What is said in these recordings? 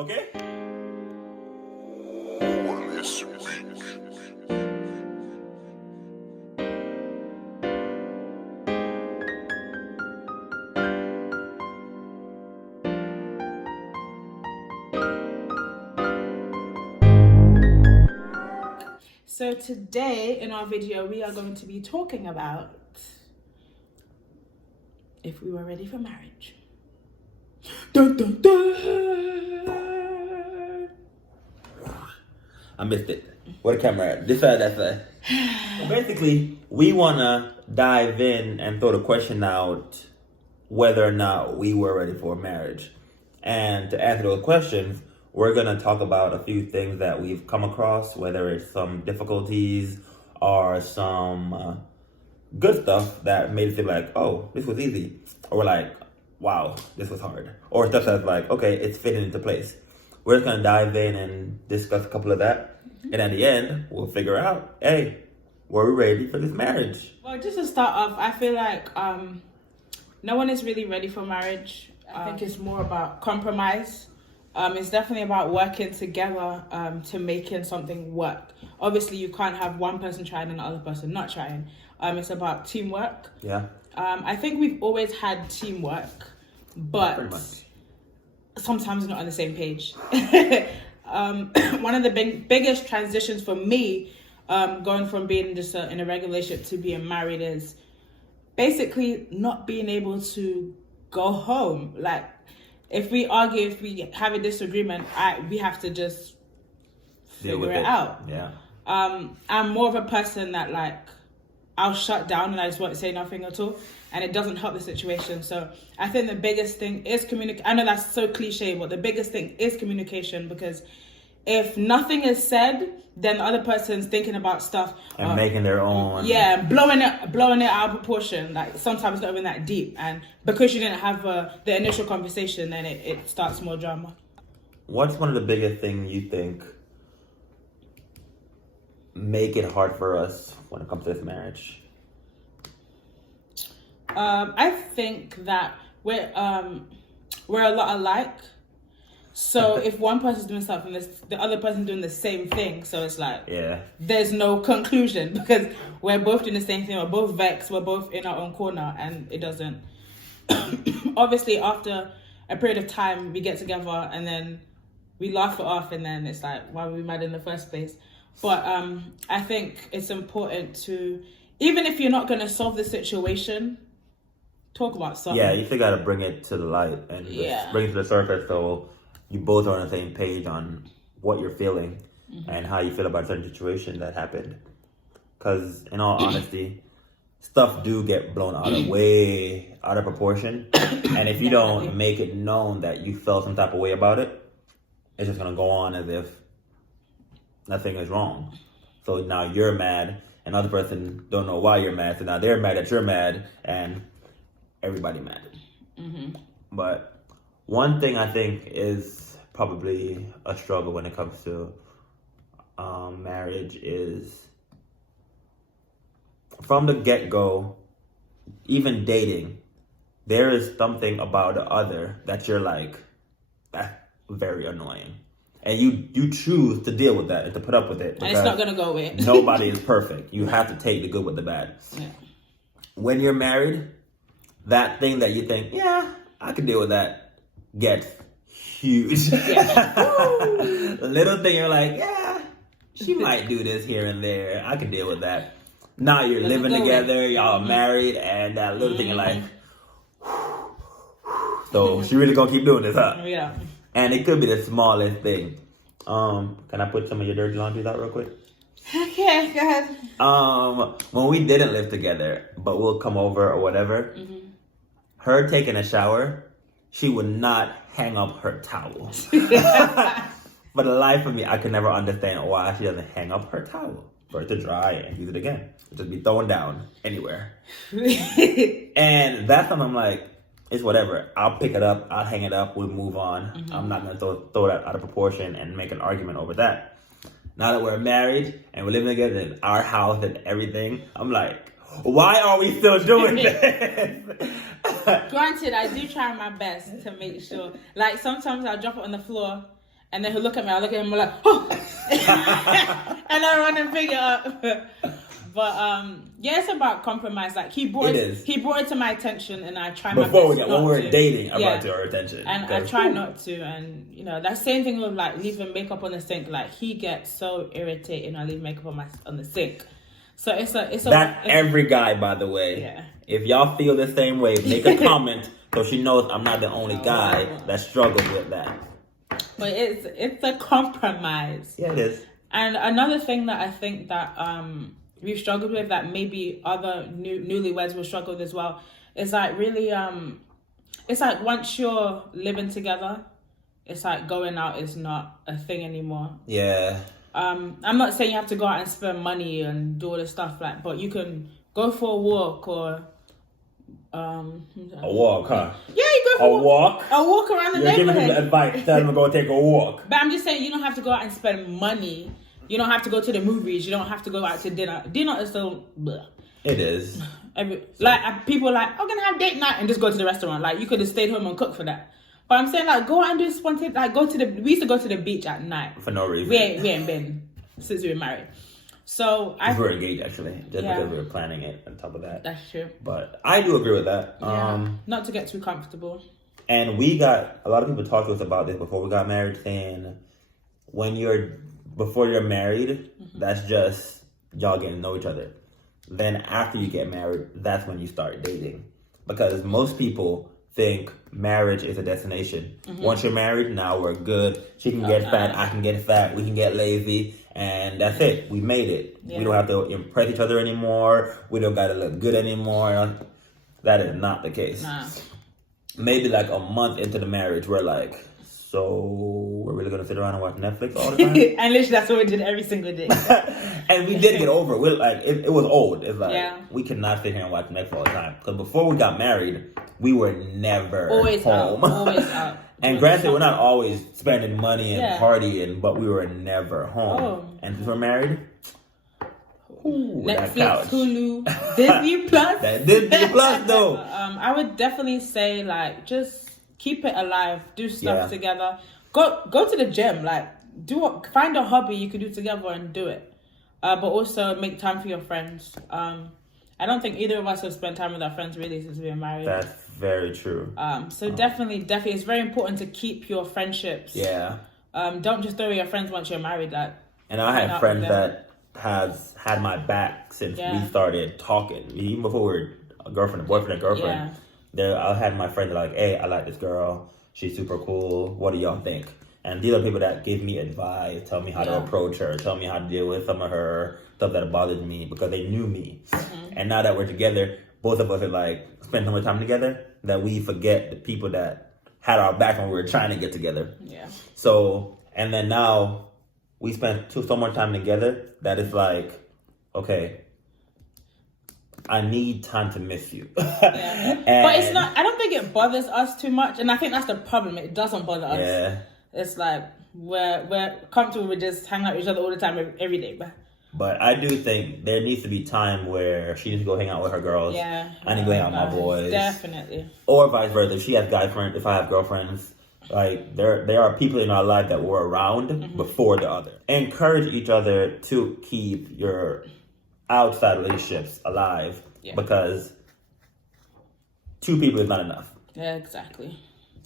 Okay? So today in our video, we are going to be talking about if we were ready for marriage. Dun, dun, dun. I missed it. Where the camera at? This side, that side. So basically, we want to dive in and throw the question out whether or not we were ready for marriage. And to answer those questions, we're going to talk about a few things that we've come across, whether it's some difficulties or some good stuff that made it seem like, oh, this was easy. Or we're like, wow, this was hard. Or stuff that's like, okay, it's fitting into place. We're just going to dive in and discuss a couple of that. And at the end, we'll figure out, hey, were we ready for this marriage? Well, just to start off, I feel like no one is really ready for marriage. I think it's more about compromise. It's definitely about working together to making something work. Obviously, you can't have one person trying and the other person not trying. It's about teamwork. Yeah. I think we've always had teamwork, but Pretty much. sometimes not on the same page. One of the biggest transitions for me going from being just in a regular relationship to being married is basically not being able to go home. Like, if we argue, if we have a disagreement, we have to just figure it out. Yeah. I'm more of a person that, like, I'll shut down and I just won't say nothing at all, and it doesn't help the situation. So I think the biggest thing is communication. I know that's so cliche, but the biggest thing is communication, because if nothing is said, then the other person's thinking about stuff And making their own. Yeah, blowing it out of proportion. Like, sometimes not even that deep, and because you didn't have the initial conversation, then it starts more drama. What's one of the biggest things you think make it hard for us when it comes to this marriage? I think that we're a lot alike. So if one person's doing something, the other person's doing the same thing. So it's like, Yeah. there's no conclusion, because we're both doing the same thing. We're both vexed. We're both in our own corner, and it doesn't. Obviously, after a period of time, we get together and then we laugh it off, and then it's like, why were we mad in the first place? But I think it's important to, even if you're not going to solve the situation, talk about something. Yeah, you still got to bring it to the light and just bring it to the surface, so you both are on the same page on what you're feeling and how you feel about a certain situation that happened. Because in all honesty, stuff do get blown way out of proportion. And if you don't make it known that you felt some type of way about it, it's just going to go on as if nothing is wrong. So now you're mad, and the other person don't know why you're mad. So now they're mad that you're mad, and everybody mad. But one thing I think is probably a struggle when it comes to marriage is, from the get-go, even dating, there is something about the other that you're like, that's very annoying. And you choose to deal with that and to put up with it. And it's not going to go away. Nobody is perfect. You have to take the good with the bad. Yeah. When you're married, that thing that you think, yeah, I can deal with that, gets huge. The little thing you're like, yeah, she might do this here and there. I can deal with that. Now you're living together, y'all are married, and that little thing you're like, so she really gonna keep doing this, huh? Yeah. And it could be the smallest thing. Can I put some of your dirty laundries out real quick? Okay, go ahead. When we didn't live together, but we'll come over or whatever, her taking a shower, she would not hang up her towel. For the life of me, I could never understand why she doesn't hang up her towel for it to dry and use it again. It just be thrown down anywhere. And that's when I'm like, it's whatever. I'll pick it up. I'll hang it up. We'll move on. I'm not going to throw that out of proportion and make an argument over that. Now that we're married and we're living together in our house and everything, I'm like, why are we still doing this? Granted, I do try my best to make sure. Like, sometimes I'll drop it on the floor and then he'll look at me, I'll look at him, I'm like, oh! And I run and pick it up. But yeah, it's about compromise. Like he brought it to my attention, and I try when we're dating, I brought it to our attention, and I try not to. And you know, that same thing with like leaving makeup on the sink. Like he gets so irritated when I leave makeup on the sink. So it's every guy, by the way. Yeah. If y'all feel the same way, make a comment so she knows I'm not the only guy that struggles with that. But it's a compromise. Yeah, it is. And another thing that I think that we've struggled with, that maybe other newlyweds will struggle with as well, is like really it's like once you're living together, it's like going out is not a thing anymore. Yeah. I'm not saying you have to go out and spend money and do all this stuff, like, but you can go for a walk or a walk, huh? Yeah, you go for a walk. A walk around the You're neighborhood. giving them advice. Tell them to go take a walk. But I'm just saying, you don't have to go out and spend money. You don't have to go to the movies. You don't have to go out to dinner. Dinner is so bleh. It is. People are like, I'm gonna have date night and just go to the restaurant. Like you could have stayed home and cooked for that. But I'm saying like go out and do spontaneous. Like we used to go to the beach at night for no reason. We ain't been since we were married. So we were engaged actually, just because we were planning it. On top of that, that's true. But I do agree with that. Not to get too comfortable. And we got a lot of people talked to us about this before we got married, saying before you're married, that's just y'all getting to know each other. Then after you get married, that's when you start dating. Because most people think marriage is a destination. Once you're married, now we're good. She can get fat, I can get fat, we can get lazy, and that's it. We made it. Yeah. We don't have to impress each other anymore. We don't got to look good anymore. That is not the case. Nah. Maybe like a month into the marriage, we're like, so we're really gonna sit around and watch Netflix all the time? And literally that's what we did every single day. And we did get over it. It was old. It's like we could not sit here and watch Netflix all the time. Because before we got married, we were never always home. Always out. And granted, we're not always spending money and partying, but we were never home. And since we're married, Netflix, Hulu, Disney Plus. That Disney Plus though. I would definitely say like just keep it alive, do stuff together. Go to the gym, like find a hobby you can do together and do it. But also make time for your friends. I don't think either of us have spent time with our friends really since we were married. That's very true. So definitely, it's very important to keep your friendships. Yeah. Don't just throw away your friends once you're married. And I have friends that has had my back since we started talking. Even before we were boyfriend and girlfriend. I had my friend like, hey, I like this girl. She's super cool. What do y'all think? And these are people that give me advice, tell me how to approach her, tell me how to deal with some of her stuff that bothered me because they knew me. And now that we're together, both of us are like spend so much time together that we forget the people that had our back when we were trying to get together. Yeah. So, and then now we spend so much time together that it's like, okay, I need time to miss you. Yeah. But it's not, I don't think it bothers us too much. And I think that's the problem. It doesn't bother us. Yeah. It's like we're comfortable with just hanging out with each other all the time, every day. But I do think there needs to be time where she needs to go hang out with her girls. Yeah. I need to go hang out with my boys. Definitely. Or vice versa. If she has guy friends, if I have girlfriends, like there are people in our life that were around before the other. Encourage each other to keep your outside relationships alive because two people is not enough. Yeah, exactly.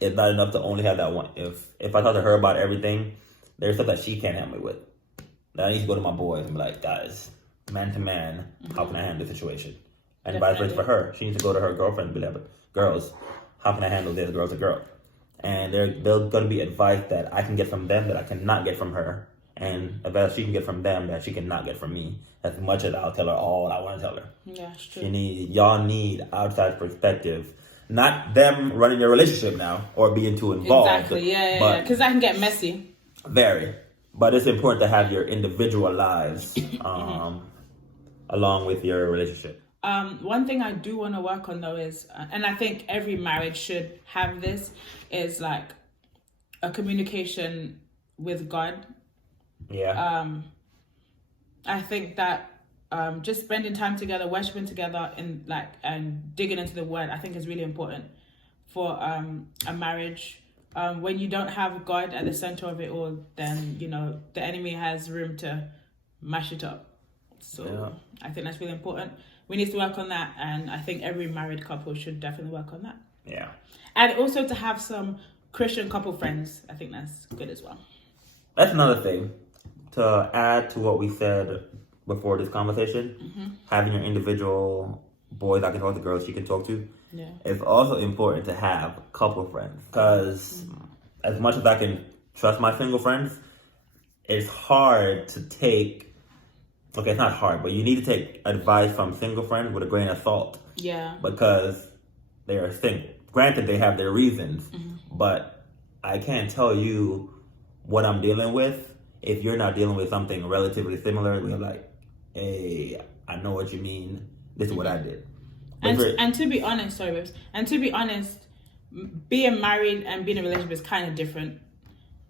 It's not enough to only have that one. If I talk to her about everything, there's stuff that she can't help me with. Then I need to go to my boys and be like, guys, man to man, how can I handle the situation? And vice versa for her. She needs to go to her girlfriend and be like, girls, how can I handle this? Girls to girl. And there's going to be advice that I can get from them that I cannot get from her. And advice she can get from them that she cannot get from me. As much as I'll tell her all I want to tell her. Yeah, it's true. Y'all need outside perspective. Not them running your relationship now or being too involved. Exactly, yeah. Because that can get messy. Very. But it's important to have your individual lives along with your relationship. One thing I do want to work on though is, and I think every marriage should have this, is like a communication with God. Yeah. I think that just spending time together, worshiping together, and digging into the word, I think is really important for a marriage. when you don't have God at the center of it all, then, you know, the enemy has room to mash it up. So I think that's really important. We need to work on that. And I think every married couple should definitely work on that. Yeah. And also to have some Christian couple friends. I think that's good as well. That's another thing. To add to what we said before this conversation, having your individual boys I can talk to, girls she can talk to. Yeah. It's also important to have couple friends. Because as much as I can trust my single friends, it's hard to take... Okay, it's not hard, but you need to take advice from single friends with a grain of salt. Yeah. Because they are single. Granted, they have their reasons, but I can't tell you what I'm dealing with if you're not dealing with something relatively similar. We're like, hey, I know what you mean. This is what I did. And to be honest, sorry, babes. And to be honest, being married and being in a relationship is kind of different.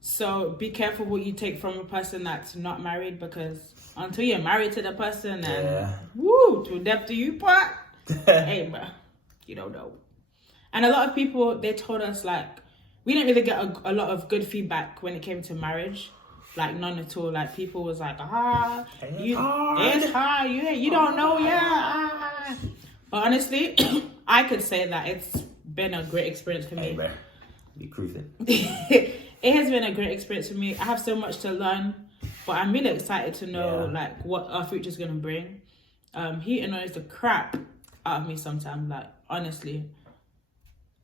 So be careful what you take from a person that's not married, because until you're married to the person and to death do you part, hey, bro, you don't know. And a lot of people, they told us, like, we didn't really get a lot of good feedback when it came to marriage. Like, none at all. Like, people was like, it's hard. You don't know, But honestly, I could say that it's been a great experience for me. Hey, man. You cruising. It has been a great experience for me. I have so much to learn, but I'm really excited to know like what our future's gonna bring. He annoys the crap out of me sometimes. Like honestly,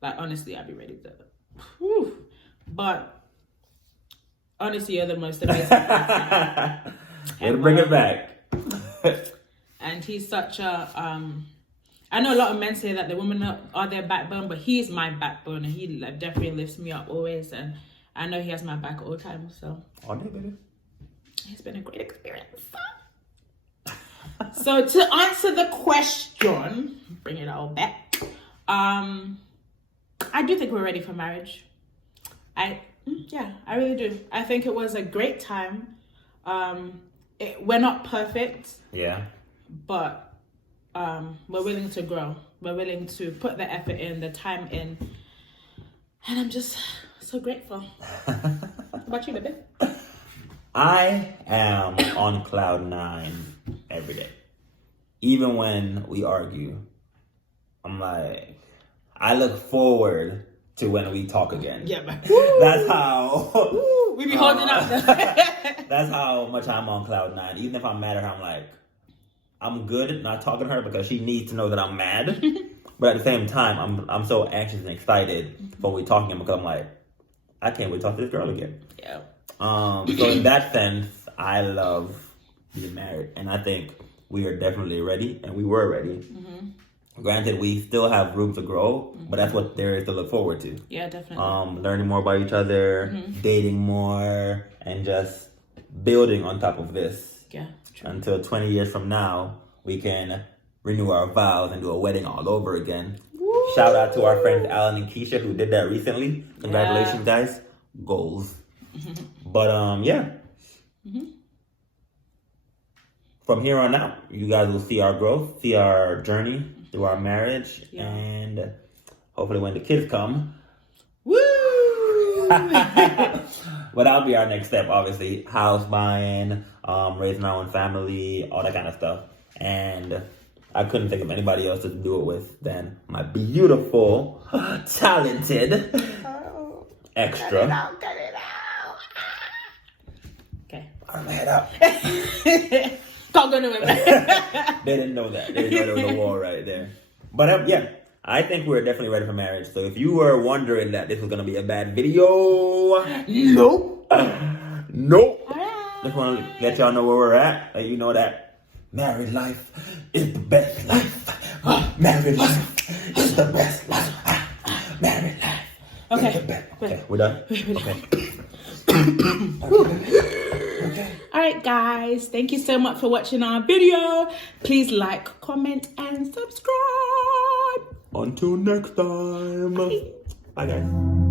I'd be ready to. Whew. But honestly, you're the most amazing person. And bring it back. And he's such a I know a lot of men say that the women are their backbone, but he's my backbone, and he like, definitely lifts me up always. And I know he has my back all the time. So it's been a great experience. So to answer the question, bring it all back. I do think we're ready for marriage. I really do. I think it was a great time. We're not perfect. Yeah. But we're willing to grow. We're willing to put the effort in, the time in. And I'm just so grateful. What about you, baby? I am on cloud 9 every day. Even when we argue, I'm like, I look forward to when we talk again. Yeah, man. That's how... we be holding up. That's how much I'm on cloud 9. Even if I'm mad at her, I'm like, I'm good at not talking to her because she needs to know that I'm mad. But at the same time, I'm so anxious and excited when we're talking because I'm like, I can't wait to talk to this girl again. Yeah. So in that sense, I love being married. And I think we are definitely ready. And we were ready. Granted, we still have room to grow. But that's what there is to look forward to. Yeah, definitely. Learning more about each other. Dating more. And just building on top of this. Yeah. True. Until 20 years from now, we can renew our vows and do a wedding all over again. Woo! Shout out to our friends Alan and Keisha who did that recently. Congratulations, guys. Goals. But from here on out, you guys will see our growth, see our journey through our marriage, and hopefully when the kids come, woo! But that'll be our next step, obviously. House buying, raising our own family, all that kind of stuff. And I couldn't think of anybody else to do it with than my beautiful, talented, extra. Cut it out. Okay. I'm head up. Can't go nowhere. They didn't know that. They didn't know there was a wall right there. But I think we're definitely ready for marriage. So if you were wondering that this was going to be a bad video, nope. Just want to let y'all know where we're at. You know that married life is the best life. Married life is the best life. Married life. Okay. Is the best. Okay, we're done? Okay. Alright guys, thank you so much for watching our video. Please like, comment and subscribe. Until next time. Bye guys.